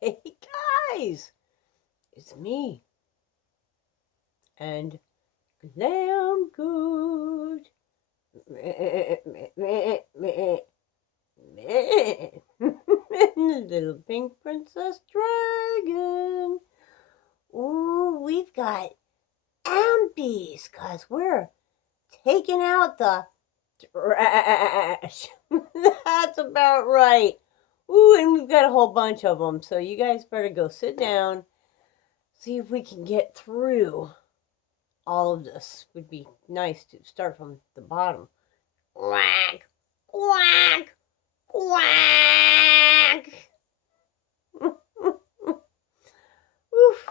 Hey guys, it's me and Glam Goat. Little pink princess dragon. Ooh, we've got empties because we're taking out the trash. That's about right. Ooh, and we've got a whole bunch of them. So you guys better go sit down, see if we can get through all of this. Would be nice to start from the bottom. Quack, quack, quack. Oof.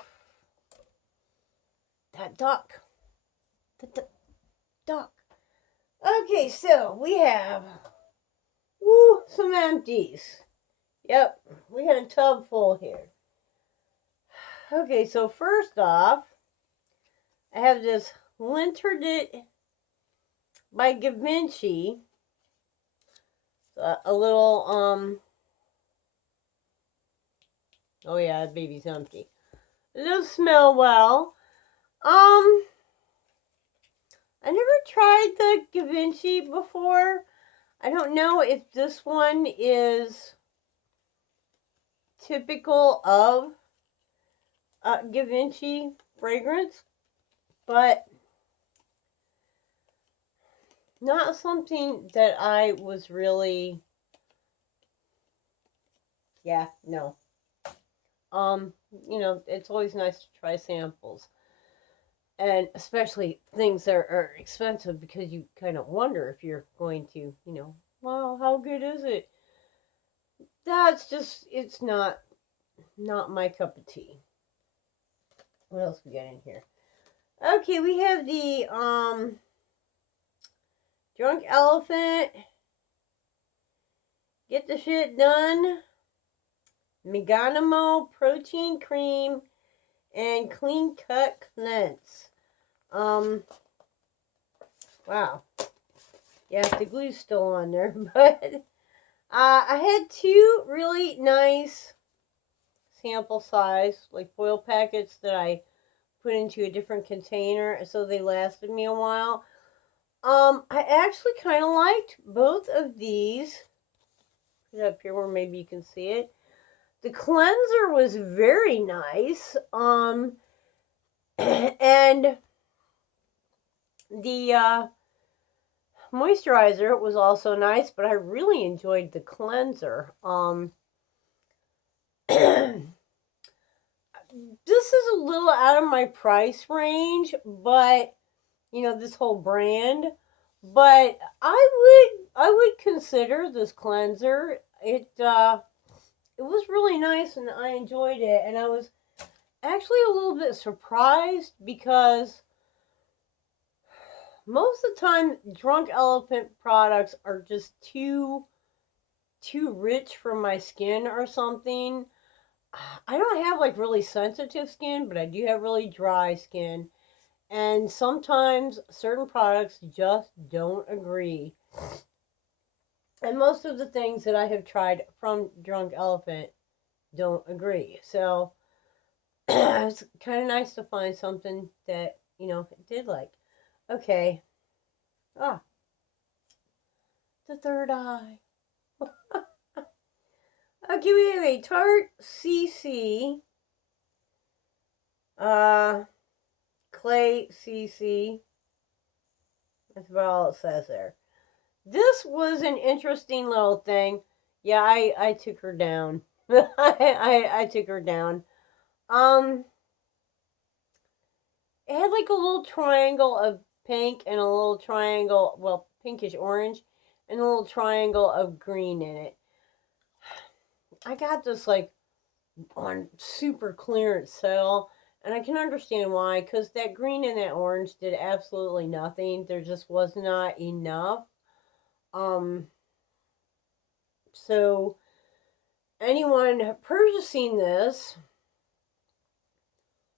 That duck. The duck. Okay, so we have some empties. Yep, we had a tub full here. Okay, so first off, I have this Lintered It by Givenchy. A little, oh yeah, the baby's empty. It does smell well. I never tried the Givenchy before. I don't know if this one is typical of Givenchy fragrance, but not something that I was really, no. It's always nice to try samples. And especially things that are expensive because you kind of wonder if you're going to, well, how good is it? That's just, it's not my cup of tea. What else we got in here? Okay, we have the Drunk Elephant, Get the Shit Done, Meganimo Protein Cream, and Clean Cut Cleanse. Wow. Yeah, the glue's still on there, but I had two really nice sample size, like foil packets that I put into a different container, so they lasted me a while. I actually kind of liked both of these. Put it up here where maybe you can see it. The cleanser was very nice. And the moisturizer was also nice, but I really enjoyed the cleanser. This is a little out of my price range, but this whole brand, but I would consider this cleanser. It was really nice and I enjoyed it, and I was actually a little bit surprised because most of the time Drunk Elephant products are just too rich for my skin or something. I don't have like really sensitive skin, but I do have really dry skin. And sometimes certain products just don't agree. And most of the things that I have tried from Drunk Elephant don't agree. So it's kind of nice to find something that, it did like. Okay. The third eye. Okay, we have a Tarte CC. Clay CC. That's about all it says there. This was an interesting little thing. Yeah, I took her down. I took her down. It had like a little triangle of pink and a little triangle, well, pinkish orange, and a little triangle of green in it. I got this like on super clearance sale, and I can understand why, because that green and that orange did absolutely nothing. There just was not enough. So anyone purchasing this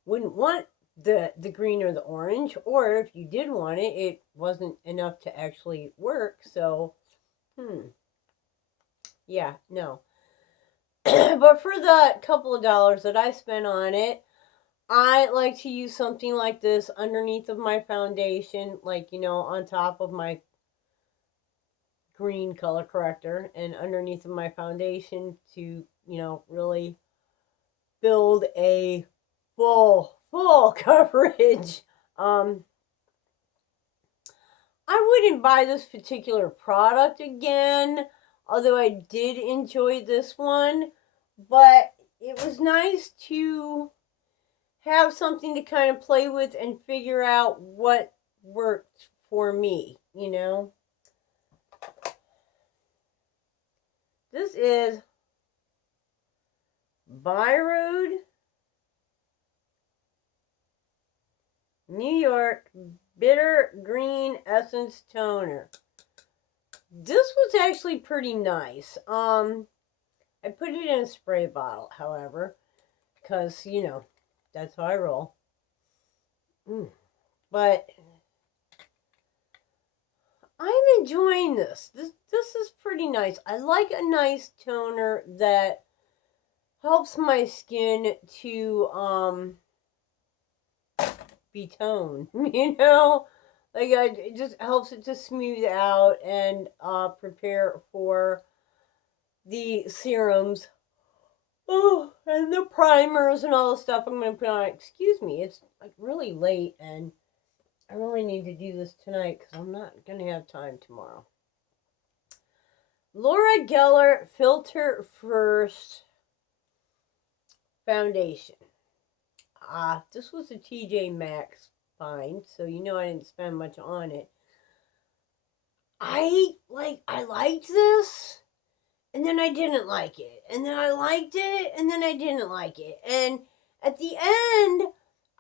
wouldn't want the green or the orange, or if you did want it, it wasn't enough to actually work. So, yeah, no. But for the couple of dollars that I spent on it, I like to use something like this underneath of my foundation, like, on top of my green color corrector and underneath of my foundation to, really build a full coverage. I wouldn't buy this particular product again, although I did enjoy this one, but it was nice to have something to kind of play with and figure out what worked for me, This is By Road, New York Bitter Green Essence Toner. This was actually pretty nice. I put it in a spray bottle, however, because, that's how I roll. But I'm enjoying this. This is pretty nice. I like a nice toner that helps my skin to be toned, Like it just helps it to smooth out and prepare for the serums. Oh, and the primers and all the stuff I'm going to put on. Excuse me, it's like really late and I really need to do this tonight because I'm not going to have time tomorrow. Laura Geller Filter First Foundation. This was a TJ Maxx find, so I didn't spend much on it. I liked this, and then I didn't like it, and then I liked it, and then I didn't like it, and at the end,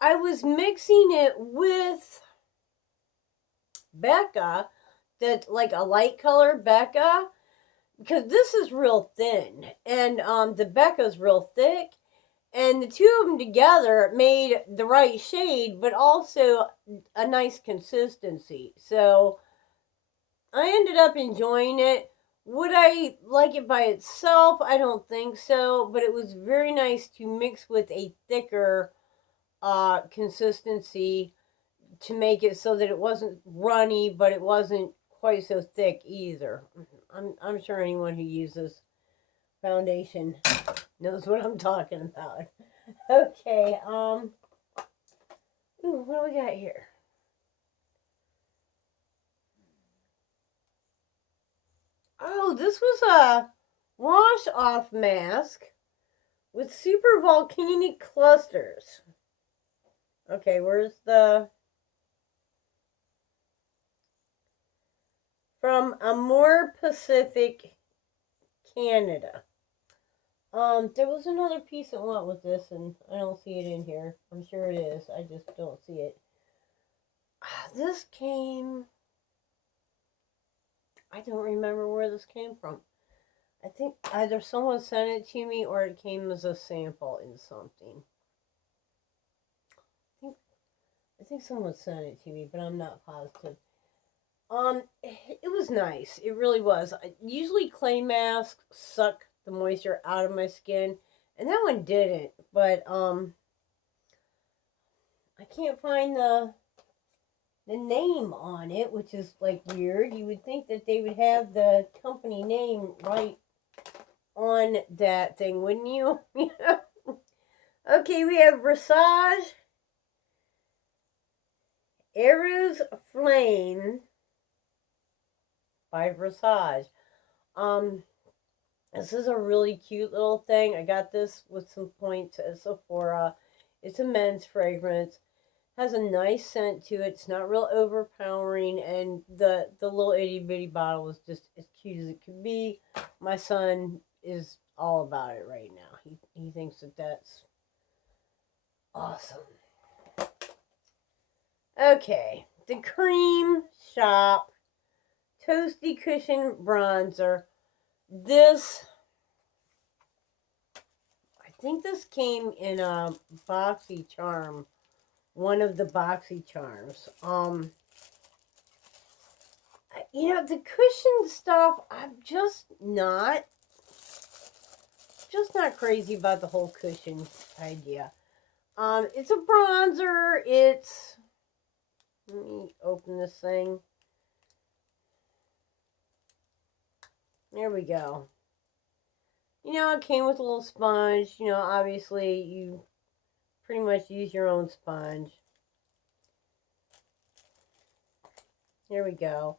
I was mixing it with Becca, that's like a light color Becca, because this is real thin, and the Becca's real thick. And the two of them together made the right shade, but also a nice consistency. So I ended up enjoying it. Would I like it by itself? I don't think so. But it was very nice to mix with a thicker consistency to make it so that it wasn't runny, but it wasn't quite so thick either. I'm sure anyone who uses foundation knows what I'm talking about. Okay, ooh, what do we got here? Oh, this was a wash-off mask with super volcanic clusters. Okay, where's the... From Amore Pacific, Canada. There was another piece that went with this, and I don't see it in here. I'm sure it is. I just don't see it. This came... I don't remember where this came from. I think either someone sent it to me or it came as a sample in something. I think someone sent it to me, but I'm not positive. It was nice. It really was. Usually clay masks suck the moisture out of my skin, and that one didn't. But I can't find the name on it, which is like weird. You would think that they would have the company name right on that thing, wouldn't you? Okay, we have Versage Eros Flame by Versage. This is a really cute little thing. I got this with some points at Sephora. It's a men's fragrance. Has a nice scent to it. It's not real overpowering, and the little itty bitty bottle is just as cute as it could be. My son is all about it right now. He thinks that that's awesome. Okay, the Cream Shop Toasty Cushion Bronzer. This, I think this came in a Boxy Charm. One of the Boxy Charms. The cushion stuff, I'm just not just not crazy about the whole cushion idea. It's a bronzer. It's, let me open this thing. There we go. You know, it came with a little sponge. You know, obviously you pretty much use your own sponge. There we go.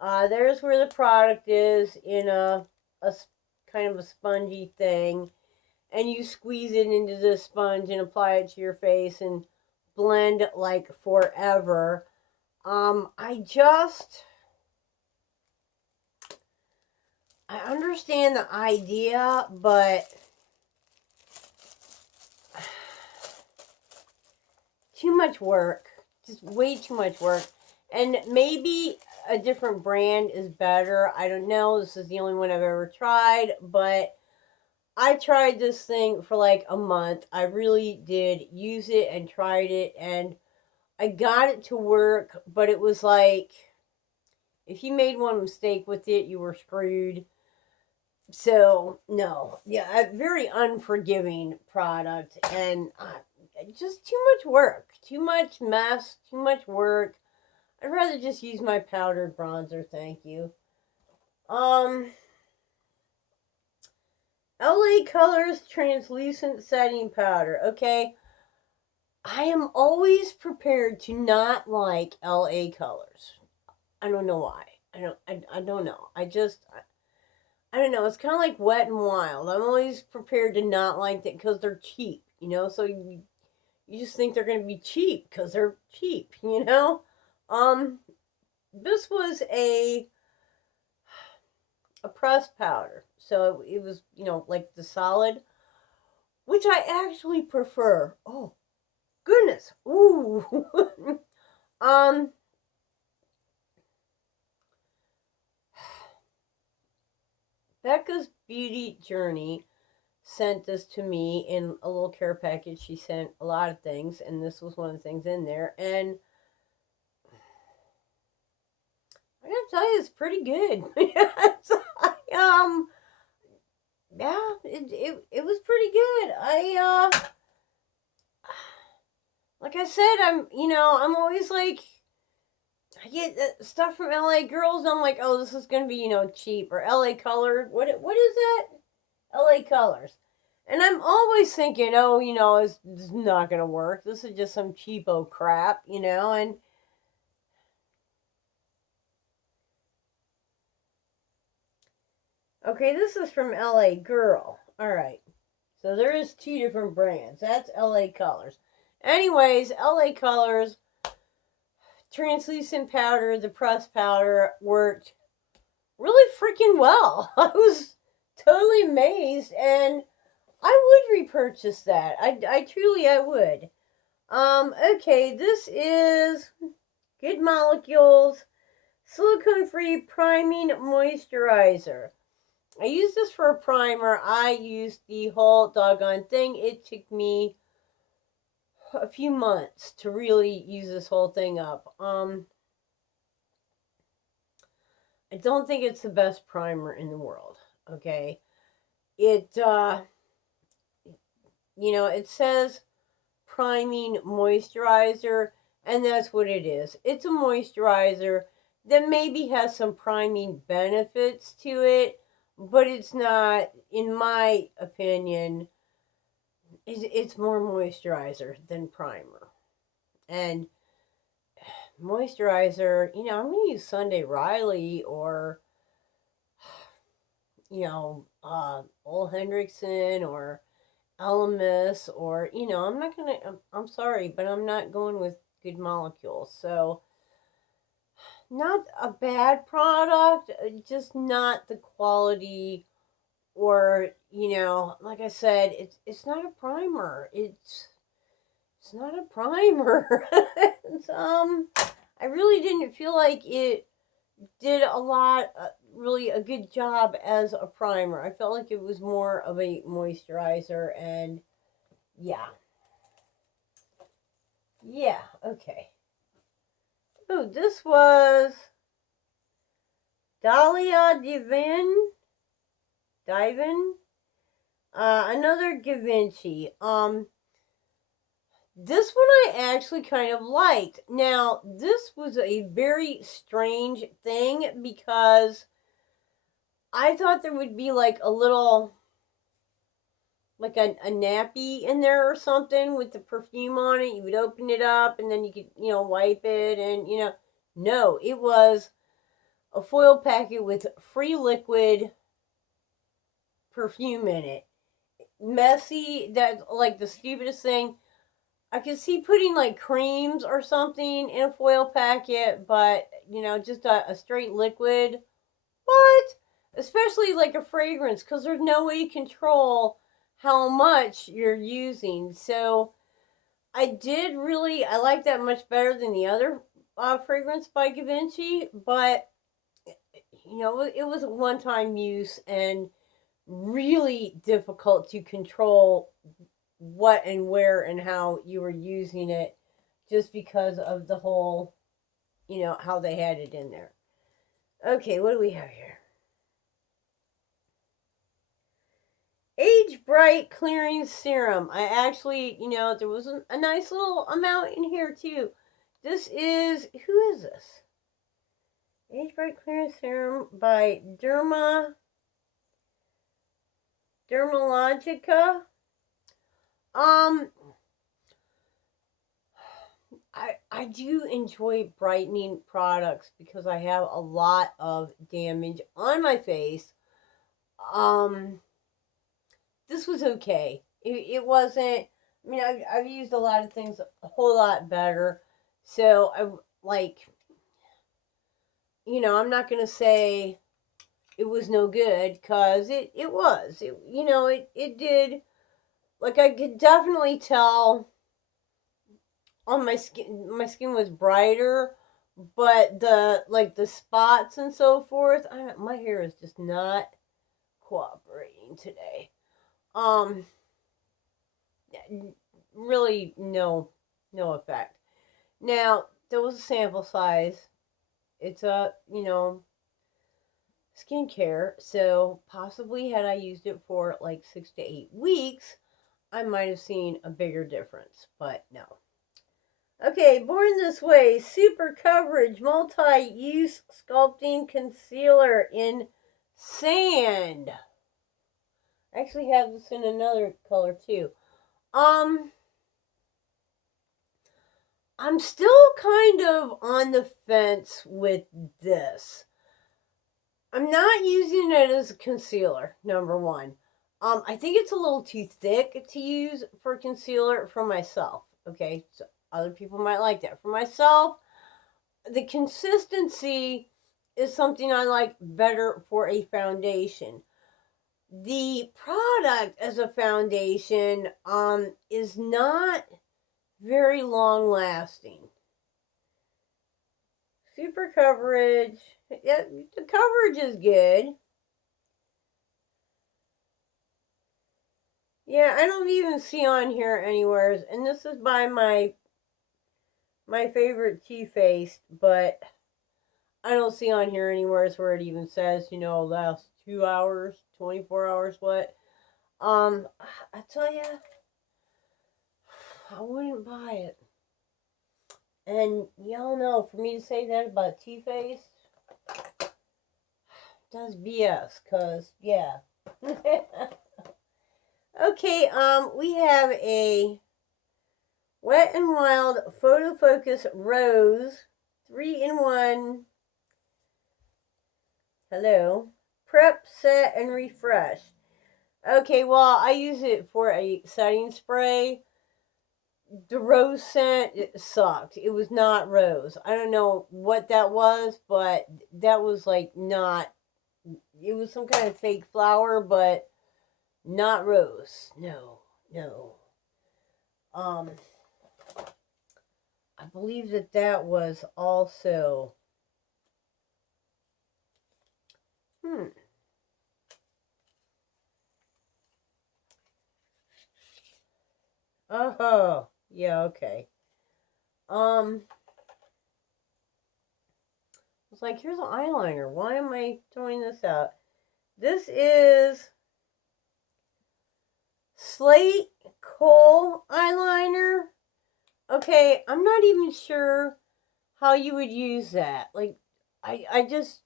There's where the product is in a kind of a spongy thing. And you squeeze it into the sponge and apply it to your face and blend like forever. I understand the idea, but too much work. Just way too much work. And maybe a different brand is better. I don't know. This is the only one I've ever tried, but I tried this thing for like a month. I really did use it and tried it, and I got it to work, but it was like, if you made one mistake with it, you were screwed. So, no. Yeah, a very unforgiving product, and just too much work. Too much mess, too much work. I'd rather just use my powdered bronzer, thank you. LA Colors Translucent Setting Powder. Okay, I am always prepared to not like LA Colors. I don't know why. I don't know. I don't know. It's kind of like Wet and Wild. I'm always prepared to not like it because they're cheap, you know? So you just think they're going to be cheap because they're cheap, you know? This was a pressed powder. So it was, you know, like the solid, which I actually prefer. Oh, goodness. Ooh. Becca's Beauty Journey sent this to me in a little care package. She sent a lot of things, and this was one of the things in there. And I gotta tell you, it's pretty good. Yeah, it was pretty good. Like I said, I'm always like, I get stuff from LA Girls, and I'm like, oh, this is gonna be, cheap, or LA Color. What is that? LA Colors. And I'm always thinking, oh, this is not gonna work. This is just some cheapo crap, and okay, this is from LA Girl. Alright. So there is 2 different brands. That's LA Colors. Anyways, LA Colors translucent powder, the pressed powder, worked really freaking well. I was totally amazed, and I would repurchase that. I truly would. Okay, this is Good Molecules silicone-free priming moisturizer. I used this for a primer. I used the whole doggone thing. It took me a few months to really use this whole thing up. I don't think it's the best primer in the world. Okay, it it says priming moisturizer, and that's what it is. It's a moisturizer that maybe has some priming benefits to it, but it's not, in my opinion, it's more moisturizer than primer. And moisturizer, I'm going to use Sunday Riley or, Ole Hendrickson or Elemis, or, I'm sorry, but I'm not going with Good Molecules. So, not a bad product, just not the quality, or, like I said, it's not a primer. It's not a primer. I really didn't feel like it did a lot, really a good job as a primer. I felt like it was more of a moisturizer, and yeah. Yeah, okay. Oh, this was Dahlia Divin. Another Givenchy. This one I actually kind of liked. Now, this was a very strange thing because I thought there would be like a little, like a nappy in there or something with the perfume on it. You would open it up and then you could, wipe it and, no, it was a foil packet with free liquid perfume in it. Messy, that's like the stupidest thing. I could see putting like creams or something in a foil packet, but just a straight liquid. What? Especially like a fragrance, because there's no way to control how much you're using. So I like that much better than the other fragrance by Givenchy, but it was a one-time use and really difficult to control what and where and how you were using it just because of the whole, how they had it in there. Okay, what do we have here? Age Bright Clearing Serum. I actually, there was a nice little amount in here too. Who is this? Age Bright Clearing Serum by Dermalogica. I do enjoy brightening products because I have a lot of damage on my face. This was okay. It wasn't. I mean, I've used a lot of things a whole lot better. So I like. I'm not gonna say it was no good because it was. It did. Like I could definitely tell on my skin was brighter, but the spots and so forth, my hair is just not cooperating today. Really no effect. Now there was a sample size. It's a skincare, so possibly had I used it for like 6 to 8 weeks, I might have seen a bigger difference, but no. Okay, Born This Way Super Coverage Multi-Use Sculpting Concealer in Sand. I actually have this in another color too. I'm still kind of on the fence with this. I'm not using it as a concealer, number one. I think it's a little too thick to use for concealer for myself. Okay, so other people might like that. For myself, the consistency is something I like better for a foundation. The product as a foundation is not very long lasting. Super coverage. Yeah, the coverage is good. Yeah, I don't even see on here anywhere. And this is by my favorite Too Faced, but I don't see on here anywhere where it even says, last 2 hours, 24 hours, what. I tell you, I wouldn't buy it. And y'all know, for me to say that about Too Faced, does BS, cause yeah. Okay, we have a Wet n Wild Photo Focus Rose 3-in-1. Hello. Prep, set, and refresh. Okay, well, I use it for a setting spray. The rose scent, it sucked. It was not rose. I don't know what that was, but that was like not. It was some kind of fake flower, but not rose. No. I believe that was also. Oh, yeah, okay. It's like, here's an eyeliner. Why am I throwing this out? This is Slate Kohl eyeliner. Okay, I'm not even sure how you would use that. Like, I just,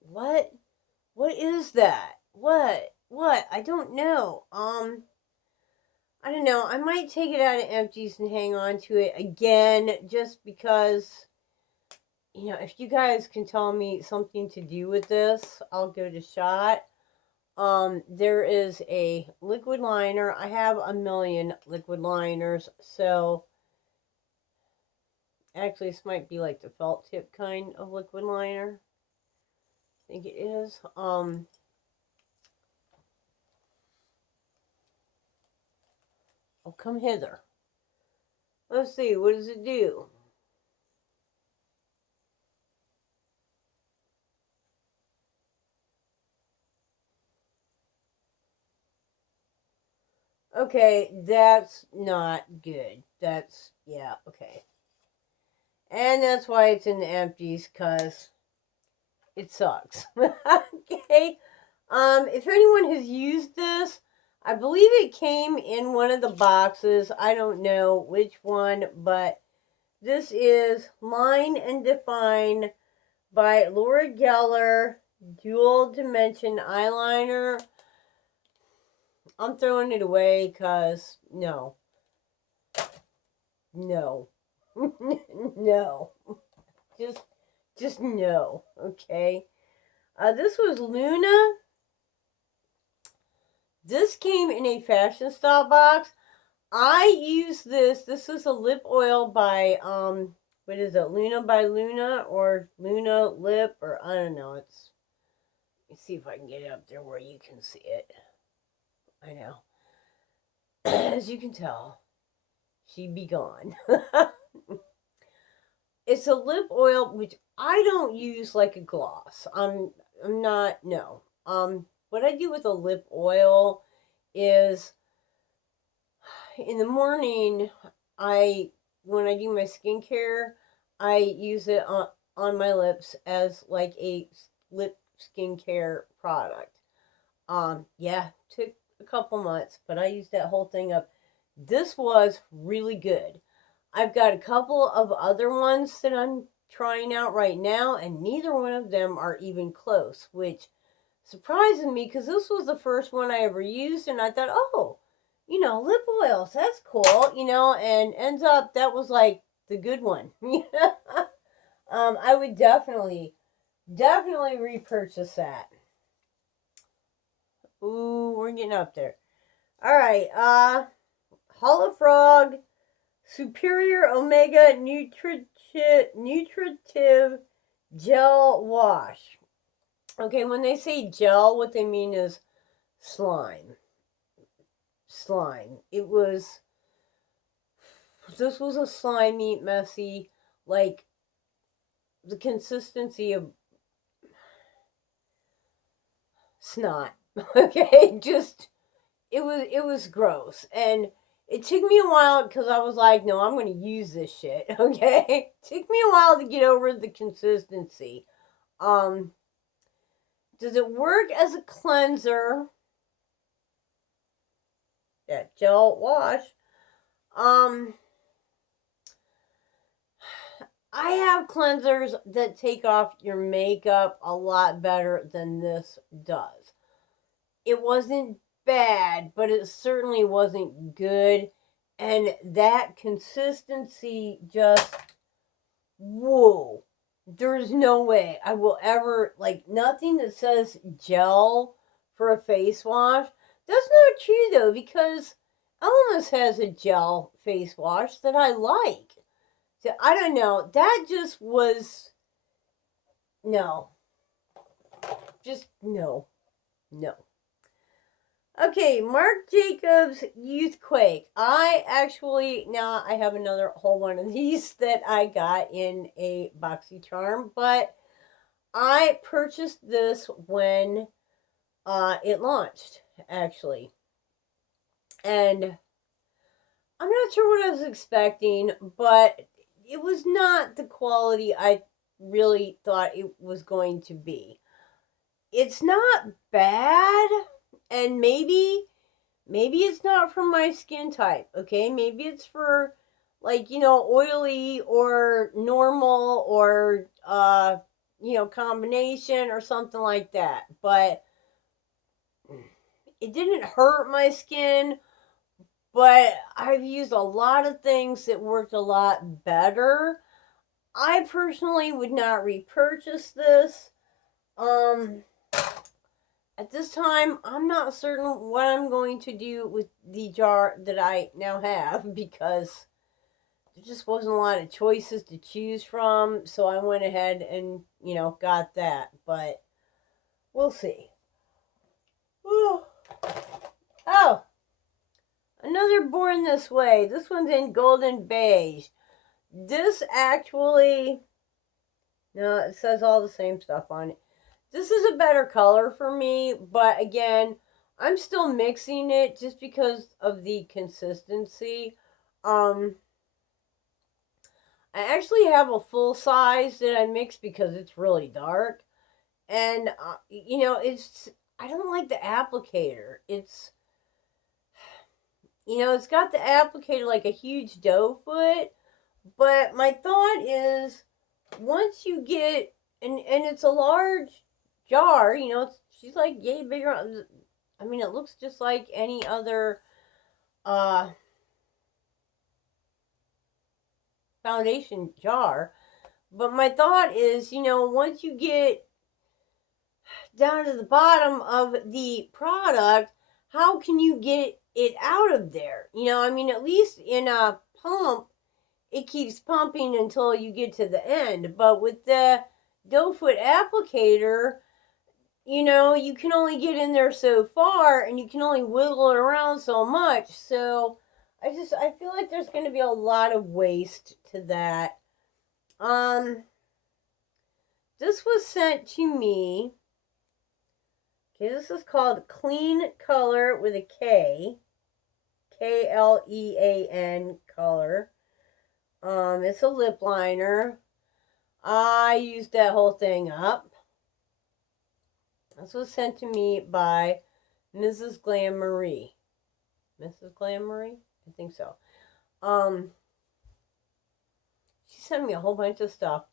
what? What is that? What? I don't know. I don't know. I might take it out of empties and hang on to it again just because, if you guys can tell me something to do with this, I'll give it a shot. There is a liquid liner. I have a million liquid liners, so actually this might be like the felt tip kind of liquid liner. I think it is. Oh, come hither. Let's see, what does it do? Okay, that's not good. Yeah, okay. And that's why it's in the empties, because it sucks. Okay. If anyone has used this, I believe it came in one of the boxes. I don't know which one, but this is Line and Define by Laura Geller Dual Dimension Eyeliner. I'm throwing it away because no. No. No. Just no. Okay. This was Luna. This came in a Fashion Style box. I use this. This is a lip oil by, what is it? Luna by Luna or Luna Lip, or I don't know. Let's see if I can get it up there where you can see it. I know. As you can tell, she be gone. It's a lip oil which I don't use like a gloss. I'm not, no. What I do with a lip oil is in the morning, when I do my skincare, I use it on my lips as like a lip skincare product. Yeah, took a couple months, but I used that whole thing up. This was really good. I've got a couple of other ones that I'm trying out right now, and neither one of them are even close, which surprises me because this was the first one I ever used, and I thought, oh, lip oils, that's cool, and ends up that was like the good one. I would definitely repurchase that. Ooh, we're getting up there. All right, Hollow Frog Superior Omega Nutritive Gel Wash. Okay, when they say gel, what they mean is slime. This was a slimy, messy, like the consistency of snot. Okay, it was gross. And it took me a while because I was like, no, I'm going to use this shit. Okay, it took me a while to get over the consistency. Does it work as a cleanser? Yeah, gel wash. I have cleansers that take off your makeup a lot better than this does. It wasn't bad, but it certainly wasn't good. And that consistency just, whoa. There's no way I will ever, nothing that says gel for a face wash. That's not true, though, because Elemis has a gel face wash that I like. So, I don't know. That just was, no. Just, no. No. Okay, Marc Jacobs Youthquake. I have another whole one of these that I got in a BoxyCharm, but I purchased this when it launched, actually. And I'm not sure what I was expecting, but it was not the quality I really thought it was going to be. It's not bad, and maybe Maybe it's not for my skin type, okay? Maybe it's for, like, you know, oily or normal or, you know, combination or something like that. But it didn't hurt my skin, but I've used a lot of things that worked a lot better. I personally would not repurchase this. At this time, I'm not certain what I'm going to do with the jar that I now have because there just wasn't a lot of choices to choose from. So I went ahead and, you know, got that. But we'll see. Oh, another Born This Way. This one's in golden beige. This actually, no, it says all the same stuff on it. This is a better color for me, but again, I'm still mixing it just because of the consistency. I actually have a full size that I mix because it's really dark. And, you know, I don't like the applicator. It's, you know, it's got the applicator like a huge dough foot. But my thought is, once you get, and it's a large jar, you know, she's like yay bigger. I mean, it looks just like any other foundation jar. But my thought is, you know, once you get down to the bottom of the product, how can you get it out of there? You know, I mean, at least in a pump, it keeps pumping until you get to the end. But with the dough foot applicator, you know, you can only get in there so far and you can only wiggle it around so much. So I feel like there's going to be a lot of waste to that. This was sent to me. Okay, this is called Clean Color with a K. Klean color. It's a lip liner. I used that whole thing up. This was sent to me by Mrs. Glam Marie. Mrs. Glam Marie? I think so. She sent me a whole bunch of stuff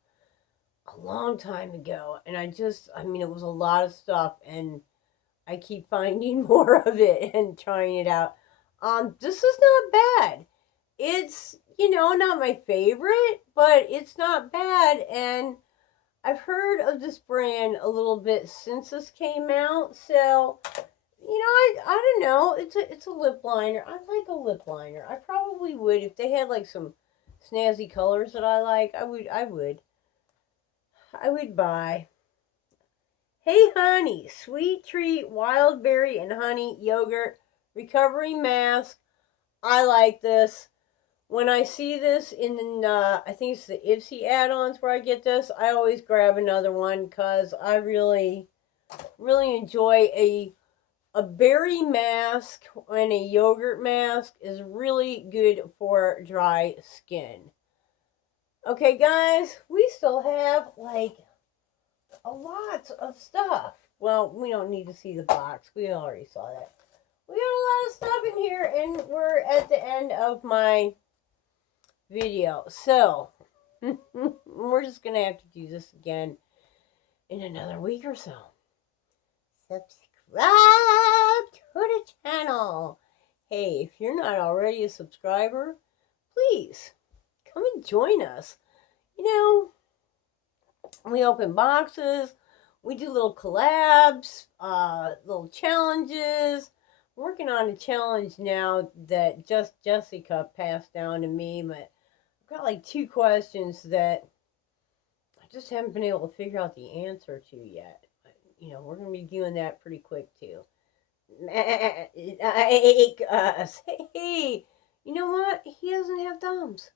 a long time ago. And I mean, it was a lot of stuff. And I keep finding more of it and trying it out. This is not bad. It's, you know, not my favorite, but it's not bad. And I've heard of this brand a little bit since this came out, so, you know, I don't know. It's a lip liner. I like a lip liner. I probably would if they had like some snazzy colors that I like. I would buy. Hey Honey, Sweet Treat, Wild Berry and Honey Yogurt Recovery Mask. I like this. When I see this in, I think it's the Ipsy add-ons where I get this, I always grab another one because I really, really enjoy a berry mask and a yogurt mask is really good for dry skin. Okay, guys, we still have, like, a lot of stuff. Well, we don't need to see the box. We already saw that. We got a lot of stuff in here, and we're at the end of my video. So, we're just going to have to do this again in another week or so. Subscribe to the channel. Hey, if you're not already a subscriber, please come and join us. You know, we open boxes, we do little collabs, little challenges. I'm working on a challenge now that just Jessica passed down to me, but I've got like 2 questions that I just haven't been able to figure out the answer to yet. But, you know, we're going to be doing that pretty quick too. Hey, you know what? He doesn't have thumbs.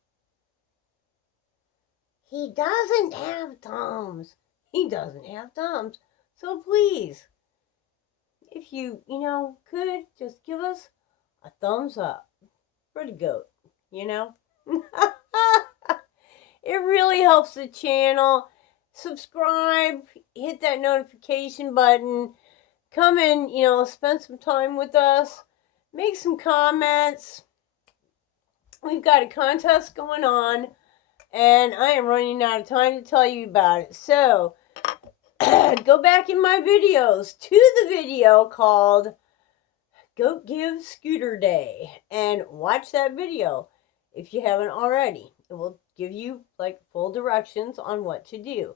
He doesn't have thumbs. He doesn't have thumbs. So please, if you could just give us a thumbs up for the goat, you know? It really helps the channel. Subscribe, hit that notification button. Come and, spend some time with us. make some comments. We've got a contest going on, and I am running out of time to tell you about it. So, go back in my videos to the video called Goat Gives Scooter Day and watch that video if you haven't already. It will give you like full directions on what to do.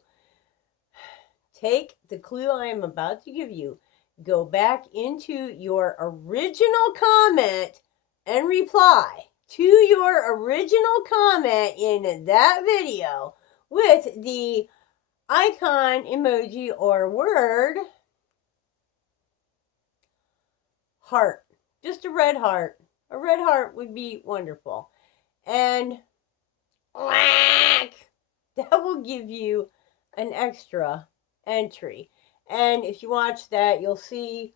Take the clue I am about to give you, go back into your original comment and reply to your original comment in that video with the icon, emoji, or word heart. Just a red heart. A red heart would be wonderful. And whack, that will give you an extra entry. And if you watch that, you'll see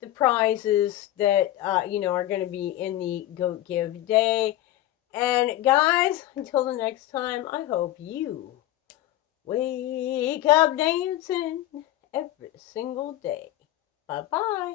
the prizes that are going to be in the Goat Give Day. And guys, until the next time, I hope you wake up dancing every single day. Bye-bye.